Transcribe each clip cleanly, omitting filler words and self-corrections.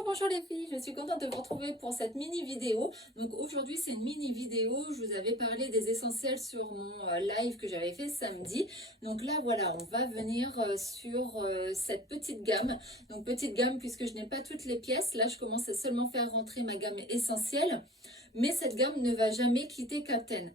Bonjour les filles, je suis contente de vous retrouver pour cette mini vidéo. Donc aujourd'hui c'est une mini vidéo, je vous avais parlé des essentiels sur mon live que j'avais fait samedi. Donc là voilà, on va venir sur cette petite gamme. Donc petite gamme puisque je n'ai pas toutes les pièces, là je commence à seulement faire rentrer ma gamme essentielle. Mais cette gamme ne va jamais quitter Captain.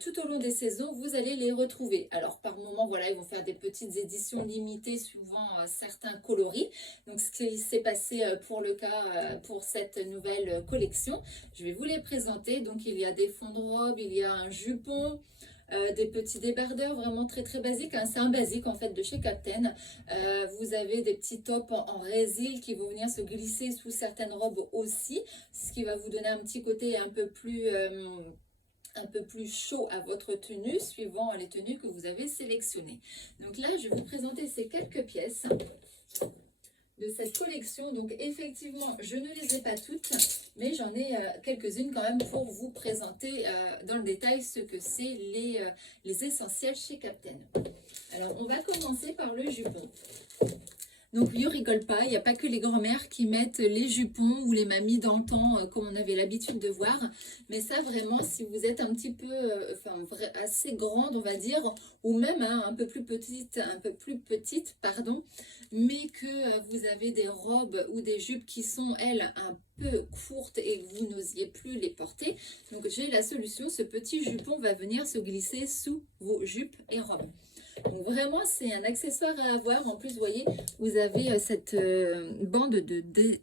Tout au long des saisons, vous allez les retrouver. Alors par moment, voilà, ils vont faire des petites éditions limitées suivant certains coloris. Donc ce qui s'est passé pour le cas pour cette nouvelle collection, je vais vous les présenter. Donc il y a des fonds de robe, il y a un jupon, des petits débardeurs vraiment très très basiques, hein. C'est un basique en fait de chez Captain. Vous avez des petits tops en résil qui vont venir se glisser sous certaines robes aussi, ce qui va vous donner un petit côté un peu plus chaud à votre tenue, suivant les tenues que vous avez sélectionnées. Donc là, je vais vous présenter ces quelques pièces de cette collection. Donc effectivement, je ne les ai pas toutes, mais j'en ai quelques-unes quand même pour vous présenter dans le détail ce que c'est les essentiels chez Captain. Alors, on va commencer par le jupon. Donc, ne rigole pas, il n'y a pas que les grand-mères qui mettent les jupons ou les mamies dans le temps, comme on avait l'habitude de voir. Mais ça, vraiment, si vous êtes un petit peu, assez grande, on va dire, ou même hein, un peu plus petite, pardon, mais que vous avez des robes ou des jupes qui sont, elles, un peu courtes et que vous n'osiez plus les porter. Donc, j'ai la solution, ce petit jupon va venir se glisser sous vos jupes et robes. Donc vraiment, c'est un accessoire à avoir. En plus, vous voyez, vous avez cette bande de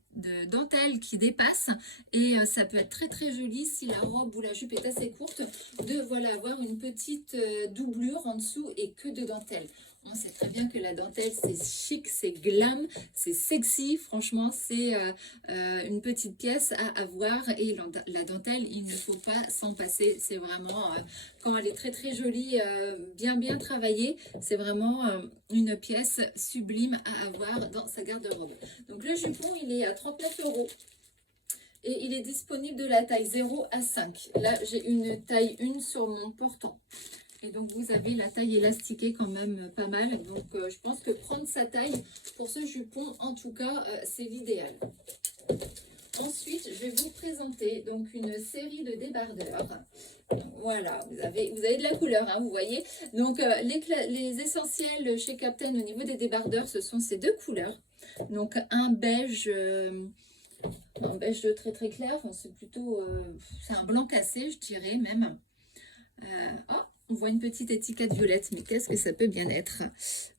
dentelle qui dépasse. Et ça peut être très très joli si la robe ou la jupe est assez courte, de voilà, avoir une petite doublure en dessous et que de dentelle. On sait très bien que la dentelle, c'est chic, c'est glam, c'est sexy. Franchement, c'est une petite pièce à avoir. Et la dentelle, il ne faut pas s'en passer. C'est vraiment, quand elle est très très jolie, bien travaillée, c'est vraiment une pièce sublime à avoir dans sa garde-robe. Donc le jupon, il est à 39 €. Et il est disponible de la taille 0 à 5. Là, j'ai une taille 1 sur mon portant. Et donc, vous avez la taille élastiquée quand même pas mal. Donc, je pense que prendre sa taille pour ce jupon, en tout cas, c'est l'idéal. Ensuite, je vais vous présenter donc une série de débardeurs. Donc, voilà, vous avez de la couleur, hein, vous voyez. Donc, les essentiels chez Captain au niveau des débardeurs, ce sont ces deux couleurs. Donc, un beige très très clair. C'est plutôt, c'est un blanc cassé, je dirais même. Oh, on voit une petite étiquette violette, mais qu'est-ce que ça peut bien être?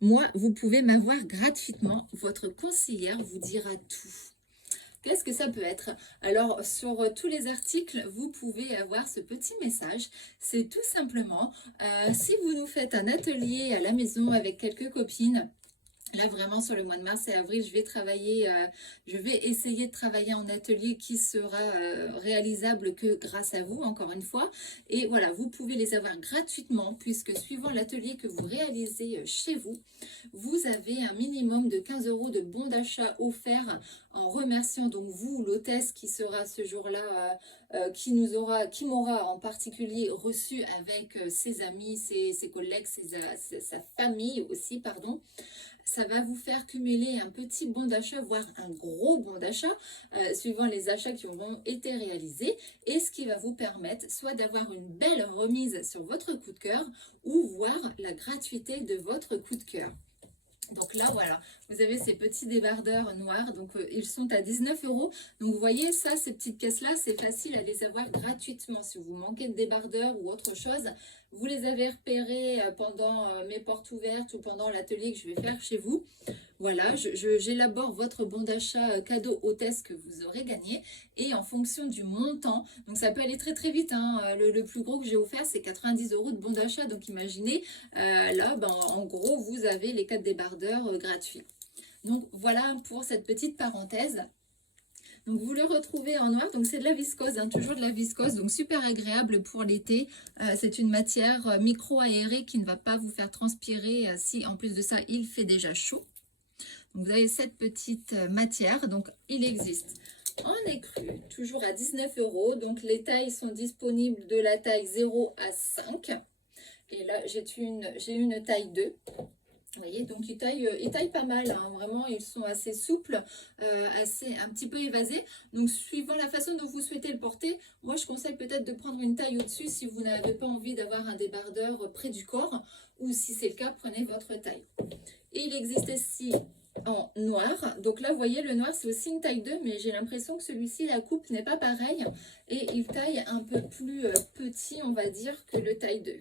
Moi, vous pouvez m'avoir gratuitement. Votre conseillère vous dira tout. Qu'est-ce que ça peut être? Alors, sur tous les articles, vous pouvez avoir ce petit message. C'est tout simplement, si vous nous faites un atelier à la maison avec quelques copines, là, vraiment, sur le mois de mars et avril, je vais essayer de travailler en atelier qui sera réalisable que grâce à vous, encore une fois. Et voilà, vous pouvez les avoir gratuitement puisque suivant l'atelier que vous réalisez chez vous, vous avez un minimum de 15 € de bons d'achat offerts en remerciant donc vous, l'hôtesse qui sera ce jour-là, qui m'aura en particulier reçu avec ses amis, ses collègues, sa famille aussi, pardon. Ça va vous faire cumuler un petit bon d'achat, voire un gros bon d'achat, suivant les achats qui auront été réalisés, et ce qui va vous permettre soit d'avoir une belle remise sur votre coup de cœur, ou voir la gratuité de votre coup de cœur. Donc là, voilà, vous avez ces petits débardeurs noirs, donc ils sont à 19 €. Donc vous voyez, ça, ces petites pièces-là, c'est facile à les avoir gratuitement. Si vous manquez de débardeurs ou autre chose, vous les avez repérés pendant mes portes ouvertes ou pendant l'atelier que je vais faire chez vous. Voilà, j'élabore votre bon d'achat cadeau hôtesse que vous aurez gagné et en fonction du montant, donc ça peut aller très très vite, hein, le plus gros que j'ai offert c'est 90 € de bon d'achat, donc imaginez, là ben, en gros vous avez les 4 débardeurs gratuits. Donc voilà pour cette petite parenthèse. Donc vous le retrouvez en noir, donc c'est de la viscose, hein, toujours de la viscose, donc super agréable pour l'été. C'est une matière micro-aérée qui ne va pas vous faire transpirer si en plus de ça il fait déjà chaud. Vous avez cette petite matière, donc il existe en écru, toujours à 19 €. Donc les tailles sont disponibles de la taille 0 à 5. Et là, j'ai une taille 2. Vous voyez, donc ils taillent pas mal, hein. Vraiment, ils sont assez souples, assez un petit peu évasés. Donc, suivant la façon dont vous souhaitez le porter, moi, je conseille peut-être de prendre une taille au-dessus si vous n'avez pas envie d'avoir un débardeur près du corps, ou si c'est le cas, prenez votre taille. Et il existe aussi en noir. Donc là, vous voyez, le noir, c'est aussi une taille 2, mais j'ai l'impression que celui-ci, la coupe n'est pas pareille. Et il taille un peu plus petit, on va dire, que le taille 2.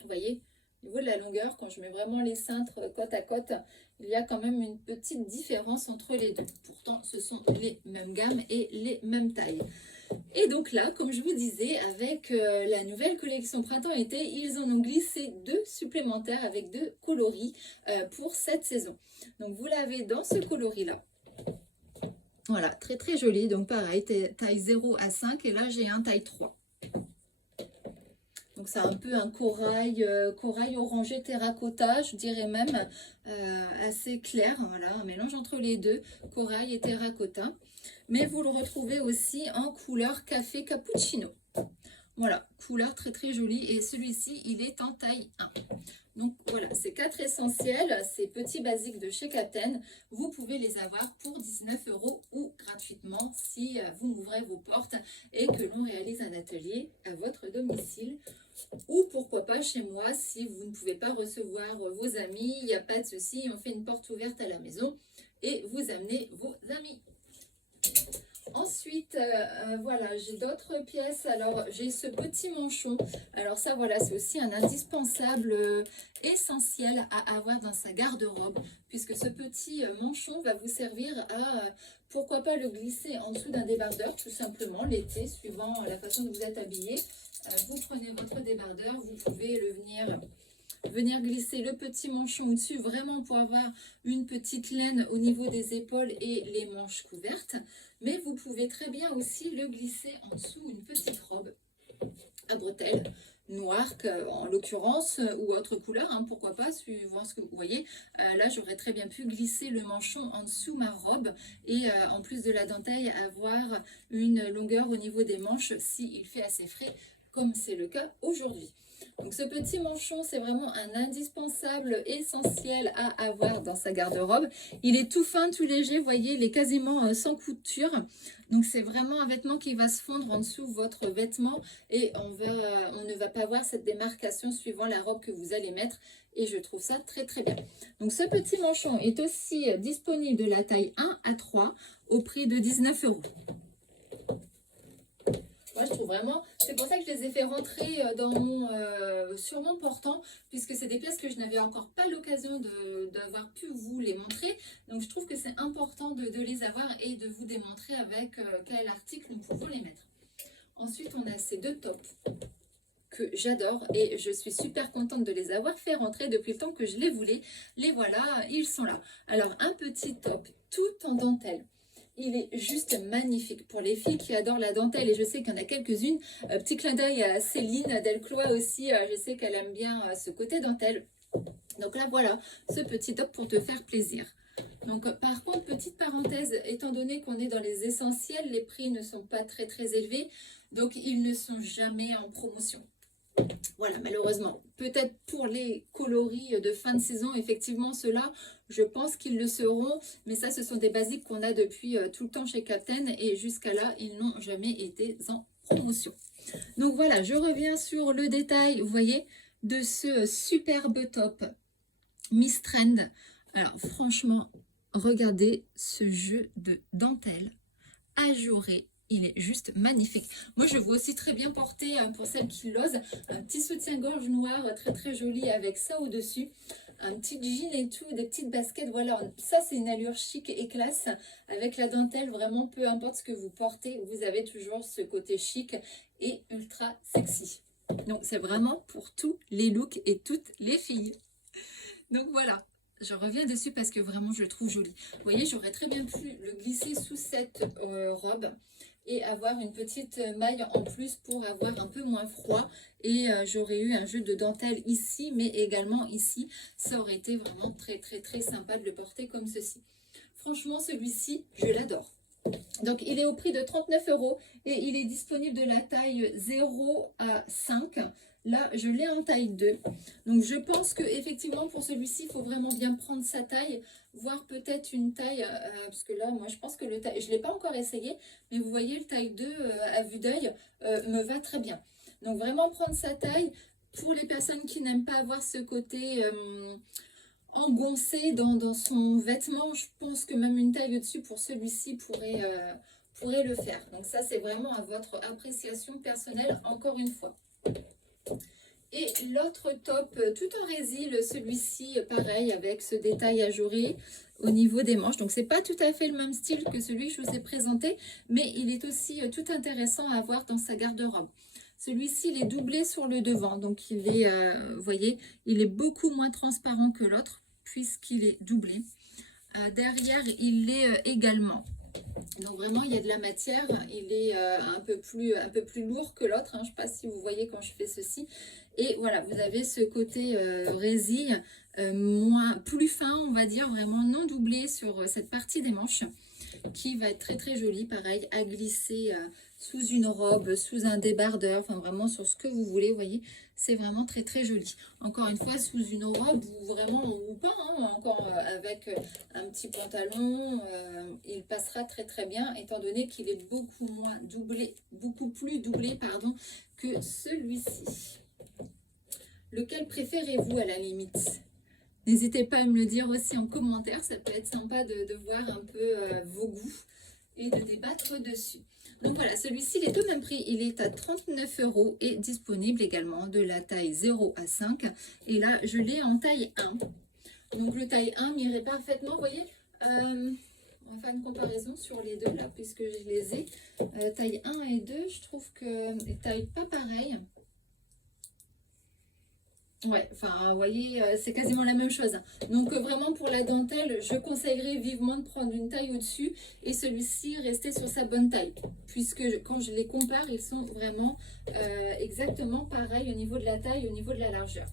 Vous voyez, au niveau de la longueur, quand je mets vraiment les cintres côte à côte, il y a quand même une petite différence entre les deux. Pourtant, ce sont les mêmes gammes et les mêmes tailles. Et donc là, comme je vous disais, avec la nouvelle collection printemps-été, ils en ont glissé 2 supplémentaires avec 2 coloris pour cette saison. Donc vous l'avez dans ce coloris-là. Voilà, très très joli. Donc pareil, taille 0 à 5 et là j'ai un taille 3. Donc c'est un peu un corail, corail orangé terracotta, je dirais même, assez clair. Voilà, un mélange entre les deux, corail et terracotta. Mais vous le retrouvez aussi en couleur café cappuccino. Voilà, couleur très très jolie. Et celui-ci, il est en taille 1. Donc voilà, ces 4 essentiels, ces petits basiques de chez Captain, vous pouvez les avoir pour 19 € ou gratuitement si vous m'ouvrez vos portes et que l'on réalise un atelier à votre domicile. Ou pourquoi pas chez moi, si vous ne pouvez pas recevoir vos amis, il n'y a pas de souci, on fait une porte ouverte à la maison et vous amenez vos amis. Ensuite, voilà, j'ai d'autres pièces. Alors, j'ai ce petit manchon. Alors ça, voilà, c'est aussi un indispensable essentiel à avoir dans sa garde-robe, puisque ce petit manchon va vous servir à, pourquoi pas, le glisser en dessous d'un débardeur, tout simplement, l'été, suivant la façon dont vous êtes habillé. Vous prenez votre débardeur, vous pouvez venir glisser le petit manchon au-dessus, vraiment pour avoir une petite laine au niveau des épaules et les manches couvertes. Mais vous pouvez très bien aussi le glisser en dessous une petite robe à bretelles noire en l'occurrence, ou autre couleur, hein, pourquoi pas, suivant ce que vous voyez. Là, j'aurais très bien pu glisser le manchon en dessous ma robe et en plus de la dentelle, avoir une longueur au niveau des manches s'il fait assez frais, comme c'est le cas aujourd'hui. Donc ce petit manchon, c'est vraiment un indispensable essentiel à avoir dans sa garde-robe. Il est tout fin, tout léger, vous voyez, il est quasiment sans couture. Donc c'est vraiment un vêtement qui va se fondre en dessous de votre vêtement et on ne va pas voir cette démarcation suivant la robe que vous allez mettre. Et je trouve ça très très bien. Donc ce petit manchon est aussi disponible de la taille 1 à 3 au prix de 19 €. Moi, je trouve vraiment, c'est pour ça que je les ai fait rentrer sur mon portant, puisque c'est des pièces que je n'avais encore pas l'occasion d'avoir pu vous les montrer. Donc, je trouve que c'est important de les avoir et de vous démontrer avec quel article nous pouvons les mettre. Ensuite, on a ces 2 tops que j'adore et je suis super contente de les avoir fait rentrer depuis le temps que je les voulais. Les voilà, ils sont là. Alors, un petit top tout en dentelle. Il est juste magnifique pour les filles qui adorent la dentelle et je sais qu'il y en a quelques-unes. Petit clin d'œil à Céline Delclois aussi, je sais qu'elle aime bien ce côté dentelle. Donc là voilà, ce petit top pour te faire plaisir. Donc par contre, petite parenthèse, étant donné qu'on est dans les essentiels, les prix ne sont pas très très élevés, donc ils ne sont jamais en promotion. Voilà, malheureusement. Peut-être pour les coloris de fin de saison, effectivement, ceux-là, je pense qu'ils le seront. Mais ça, ce sont des basiques qu'on a depuis tout le temps chez Captain. Et jusqu'à là, ils n'ont jamais été en promotion. Donc voilà, je reviens sur le détail, vous voyez, de ce superbe top Miss Trend. Alors franchement, regardez ce jeu de dentelle ajouré. Il est juste magnifique. Moi, je vois aussi très bien porter, pour celles qui l'osent, un petit soutien-gorge noir très très joli avec ça au-dessus. Un petit jean et tout, des petites baskets. Voilà, ça c'est une allure chic et classe. Avec la dentelle, vraiment, peu importe ce que vous portez, vous avez toujours ce côté chic et ultra sexy. Donc, c'est vraiment pour tous les looks et toutes les filles. Donc, voilà. Je reviens dessus parce que vraiment, je le trouve joli. Vous voyez, j'aurais très bien pu le glisser sous cette robe et avoir une petite maille en plus pour avoir un peu moins froid. Et j'aurais eu un jeu de dentelle ici, mais également ici. Ça aurait été vraiment très, très, très sympa de le porter comme ceci. Franchement, celui-ci, je l'adore. Donc, il est au prix de 39 € et il est disponible de la taille 0 à 5. Là, je l'ai en taille 2. Donc, je pense qu'effectivement, pour celui-ci, il faut vraiment bien prendre sa taille, voire peut-être une taille, parce que là, moi, je pense que le taille, je ne l'ai pas encore essayé, mais vous voyez, le taille 2, à vue d'œil, me va très bien. Donc, vraiment prendre sa taille. Pour les personnes qui n'aiment pas avoir ce côté engoncé dans son vêtement, je pense que même une taille au-dessus pour celui-ci pourrait le faire. Donc ça, c'est vraiment à votre appréciation personnelle, encore une fois. Et l'autre top, tout en résil, celui-ci, pareil, avec ce détail ajouré au niveau des manches. Donc, c'est pas tout à fait le même style que celui que je vous ai présenté, mais il est aussi tout intéressant à avoir dans sa garde-robe. Celui-ci, il est doublé sur le devant, donc il est, vous voyez, il est beaucoup moins transparent que l'autre, puisqu'il est doublé. Derrière, il l'est également. Donc vraiment, il y a de la matière, il est un peu plus lourd que l'autre, hein. Je ne sais pas si vous voyez quand je fais ceci. Et voilà, vous avez ce côté résille, plus fin, on va dire, vraiment non doublé sur cette partie des manches, qui va être très très jolie, pareil, à glisser sous une robe, sous un débardeur, enfin vraiment sur ce que vous voulez, vous voyez, c'est vraiment très très joli. Encore une fois, sous une robe ou vraiment ou pas, hein, encore avec un petit pantalon, il passera très très bien, étant donné qu'il est beaucoup plus doublé, pardon, que celui-ci. Lequel préférez-vous à la limite? N'hésitez pas à me le dire aussi en commentaire, ça peut être sympa de voir un peu vos goûts et de débattre dessus. Donc voilà, celui-ci, il est au même prix, il est à 39 € et disponible également de la taille 0 à 5. Et là, je l'ai en taille 1. Donc le taille 1 m'irait parfaitement, vous voyez, on va faire une comparaison sur les deux là, puisque je les ai. Taille 1 et 2, je trouve que les tailles pas pareilles. Ouais, enfin, vous voyez, c'est quasiment la même chose. Donc, vraiment, pour la dentelle, je conseillerais vivement de prendre une taille au-dessus et celui-ci rester sur sa bonne taille. Puisque quand je les compare, ils sont vraiment exactement pareils au niveau de la taille, au niveau de la largeur.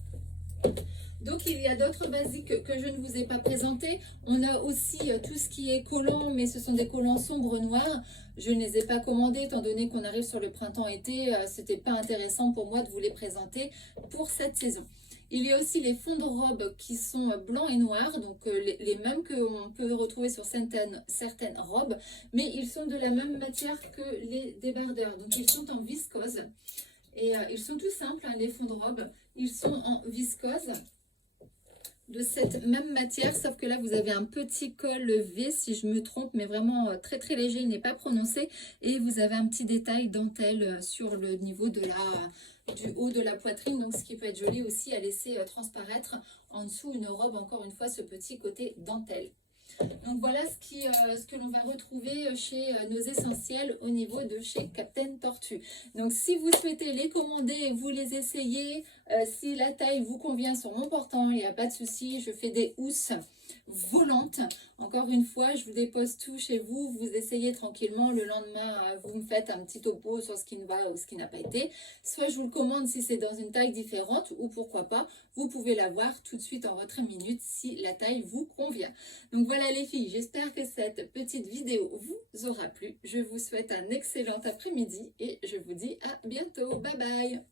Donc, il y a d'autres basiques que je ne vous ai pas présentés. On a aussi tout ce qui est collants, mais ce sont des collants sombres noirs. Je ne les ai pas commandés, étant donné qu'on arrive sur le printemps-été. Ce n'était pas intéressant pour moi de vous les présenter pour cette saison. Il y a aussi les fonds de robe qui sont blancs et noirs, donc les mêmes qu'on peut retrouver sur certaines robes, mais ils sont de la même matière que les débardeurs. Donc, ils sont en viscose. Et ils sont tout simples, hein, les fonds de robe. Ils sont en viscose de cette même matière, sauf que là vous avez un petit col V si je me trompe, mais vraiment très très léger, il n'est pas prononcé, et vous avez un petit détail dentelle sur le niveau du haut de la poitrine, donc ce qui peut être joli aussi à laisser transparaître en dessous une robe, encore une fois ce petit côté dentelle. Donc voilà ce que l'on va retrouver chez nos essentiels au niveau de chez Captain Tortue. Donc si vous souhaitez les commander, vous les essayez, si la taille vous convient sur mon portant, il n'y a pas de souci, je fais des housses volantes. Encore une fois, je vous dépose tout chez vous, vous essayez tranquillement, le lendemain vous me faites un petit topo sur ce qui ne va ou ce qui n'a pas été. Soit je vous le commande si c'est dans une taille différente, ou pourquoi pas, vous pouvez l'avoir tout de suite en retrait minute si la taille vous convient. Donc voilà les filles, j'espère que cette petite vidéo vous aura plu. Je vous souhaite un excellent après-midi et je vous dis à bientôt. Bye bye.